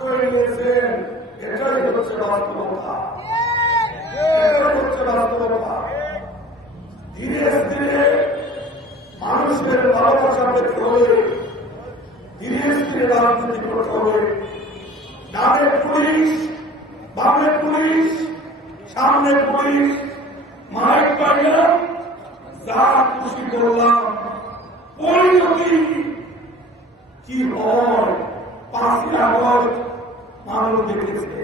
করে নিয়েছেন। এটাই হচ্ছে বাস্তবতা এটাই হচ্ছে বাস্তবতা ধীরে ধীরে মানুষের ভালোবাসা পেতে হবে ধীরে ধীরে রাজনীতি করতে হবে ডানে পুলিশ বামে পুলিশ সামনে পুলিশ, মাইক পাইলাম যা খুশি করলাম। পরিণতি কি হয় পাঁচই আগস্ট মানুষ দেখেছে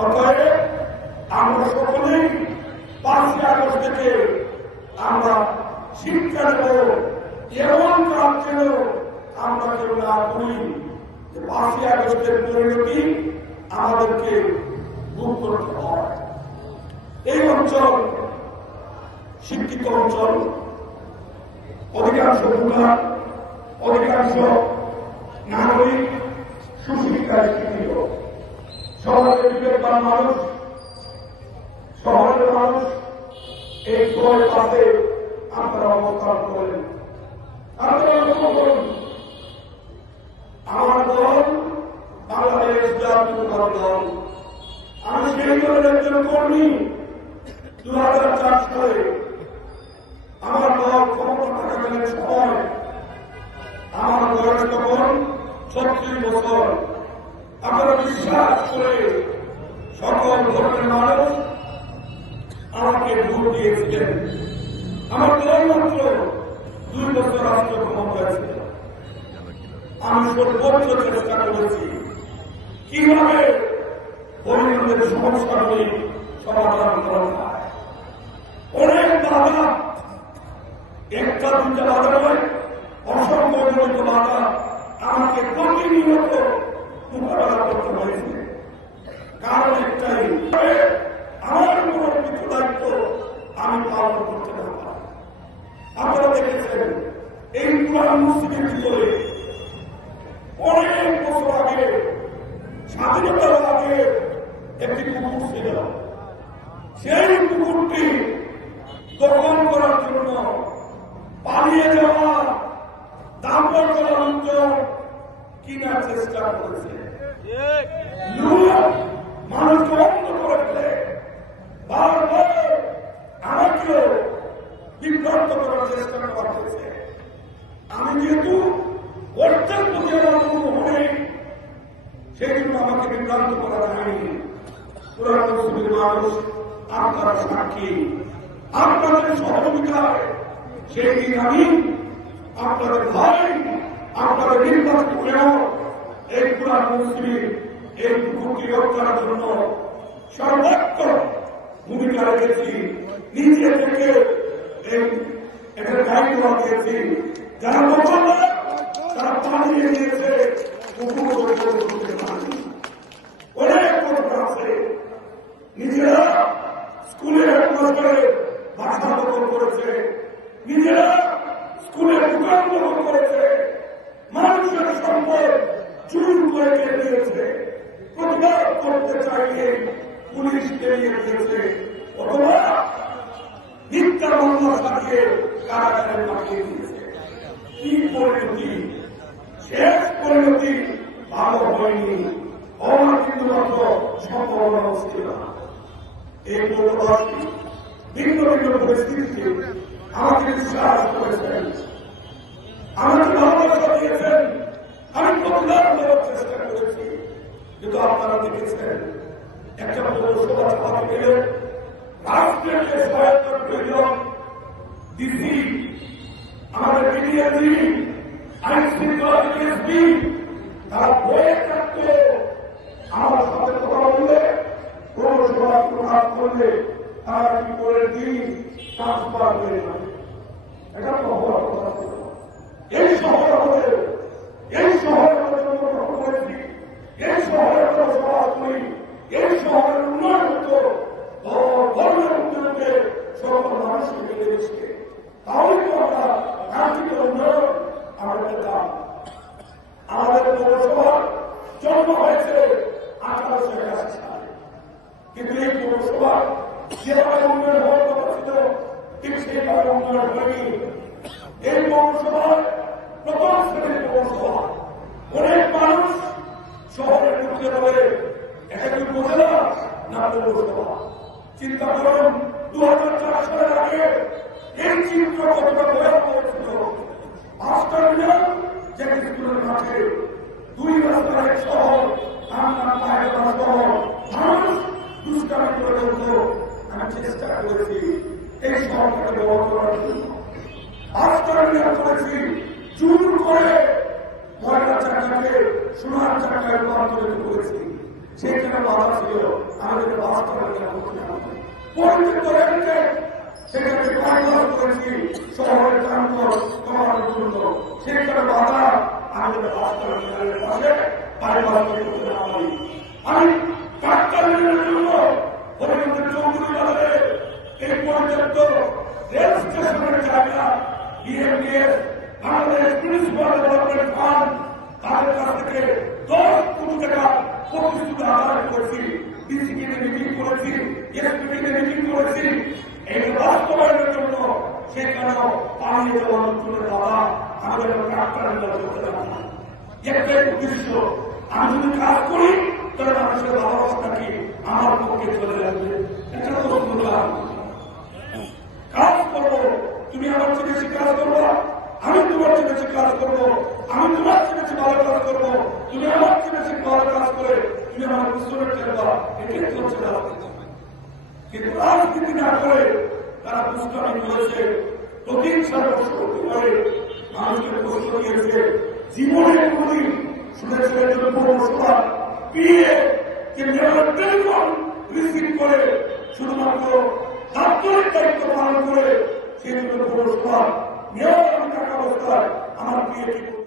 অতএব আমরা সকলেই পাঁচই আগস্ট থেকে আমরা শিক্ষা দেব এমন কাজ ছিল আমরা কেউ না করি। যে পাঁচই আগস্টের পরিণতি আমাদেরকে ভোগ করতে হয়। এই অঞ্চল শিক্ষিত অঞ্চল, অধিকাংশ অধিকাংশ নাগরিক সুশিক্ষায় শিক্ষিত শহরের বিবেকবান মানুষ, শহরের মানুষ এই দলের পাশে আপনারা অবস্থান করেন। আপনারা করুন, আমার দল বাংলাদেশ জাতীয়তার দল। আমি সেই একজন কর্মী দু হাজার চার সালে। আমার দল ক্ষমতা থাকাকালীন সময় আমার দলের তখন ছত্রিশ বছর আপনারা বিশ্বাস করে সকল ধর্মের মানুষ আমাকে ভোট দিয়েছিলেন। আমার দল মাত্র দুই বছর রাষ্ট্র ক্ষমতায় ছিল আমি সর্বোচ্চ চেষ্টা করেছি কীভাবে হরিণদের সমস্যাগুলি সমাধান করা যায়। অনেক বাধা, একটা দুটা বাধা নয়, অসংখ্য বাধা আমাকে প্রতিনিয়ত মোকাবেলা করতে হয়েছে কারণ একটাই, আমার কিছু দায়িত্ব আমি পালন করতে পারলাম আপনারা দেখেছেন, এই মুসলিমের ভিতরে অনেক বছর আগে, স্বাধীনতার আগে একটি কুকুর ছিল। সেই কুকুরটি দখল করার জন্য পালিয়ে যাওয়া দাম্পত্য অঞ্চল কিনার চেষ্টা করেছে মানুষকে অন্ধ করেছে বারবার আমাকেও বিভ্রান্ত করার চেষ্টা করা হয়েছে। আমি যেহেতু অত্যন্ত মনে সেই জন্য আমাকে বিভ্রান্ত করা যায়নি। পুরান মানুষ আপনারা সাক্ষী। আপনাদের সহযোগিতায় সেই দিন আমি আপনাদের ভাই আপনাদের নির্ভর করেও এই পুরা মুসলিম, এই কুকুরকে রক্ষার জন্য সর্বোচ্চ ভূমিকা রেখেছি। নিজে থেকে এই যারা তারা দিয়েছে করতে পারেনি অনেক কথা আছে নিজেরা স্কুলে হেডমাস্টারে বাসা দখল করেছে নিজেরা স্কুলে দোকান দখল করেছে মানুষের সম্পদ চুরি করে কেড়ে নিয়েছে প্রতিবাদ করতে চাইলে পুলিশ বেরিয়ে দিয়েছে অথবা মিথ্যা সাজিয়ে কারাগারে পাঠিয়ে দিয়েছে। কি পরিণতি? শেষ পরিণতি ভালো হয়নি। আমার কিন্তু মাত্র সম্ভাবনা ছিল না এই পূর্ববাসী ভিন্ন ভিন্ন পরিস্থিতিতে আমাকে বিশ্বাস করেছেন আমাকে ভালোবাসা দিয়েছেন আমি প্রতিবাদ করার চেষ্টা করেছি কিন্তু আপনারা দেখেছেন একটা পৌরসভা চালাতে গেলে রাষ্ট্রের যে সহায়তার প্রয়োজন ডিসি আমাদের বিডিএসি আইন শৃঙ্খলা আমার করে দিন ট্রান্সফার হয়ে যাবে। এটা তো কথা এই শহর এই শহরে আমাদের এই শহরে আমরা করি এই শহরের উন্নয়ন হতো। সবার যেভাবে উন্নয়ন হওয়ার কথা ছিল ঠিক সেইভাবে উন্নয়ন হয়নি। এই পৌরসভার প্রথম শ্রেণির পৌরসভা। অনেক মানুষ শহরে ঢুকতে পারে একজন উপজেলা না পৌরসভা। চিন্তা করুন দু হাজার চার সালের আগে এই চিত্র কতটা ভয়াবহ ছিল? ভাস্কর যেখানে স্কুলের মাঠে সোনার চাকায় রূপান্তরিত করেছি। সেখানে বাধা ছিল আমাদের পরিচিত রেখেছে সেখানে বাইপাস করেছি। কমানোর জন্য। সেখানে বাধা আমাদের বাস্তবে পাশে আমি ডাক্তারের জন্য এই পর্যন্ত রেল স্টেশনের জায়গা বিএমডিএস বাংলাদেশ ফান্ড তাদের কাছ থেকে দশ কোটি টাকা প্রতিশ্রুতি আদায় করেছি ডিসিকে মিটিং করেছি, এসপিকে মিটিং করেছি। এই বাস্তবায়নের জন্য সেখানেও পালিয়ে যাওয়া অঞ্চলের বাবা আমাদের ডাক্তারের করতে পারে না একটাই উদ্দেশ্য, আমি যদি কাজ করি, তাহলে মানুষের আমার পক্ষে চলে যাবে এটা তো কাজ করব, তুমি আমার চেয়ে বেশি কাজ করব? তোমার চেয়ে বেশি কাজ করব। আমি তোমার চেয়ে বেশি ভালো কাজ করব। তুমি আমার চেয়ে বেশি ভালো কাজ করে তুমি আমার পিছনে খেলবা এটাই হচ্ছে রাজনীতি না করে তারা দুষ্কামি করেছে। প্রতিহিংসার প্রশ্ন করতে পারে মানুষকে প্রশ্ন দিয়েছে। জীবনে কোনদিন শুনেছিলেন পৌরসভা করে, শুধুমাত্র দাপ্তরিক দায়িত্ব পালন করে জন্য পৌরসভা মেয়র আমি টাকা অবস্থায় আমার বিয়ে ঠিক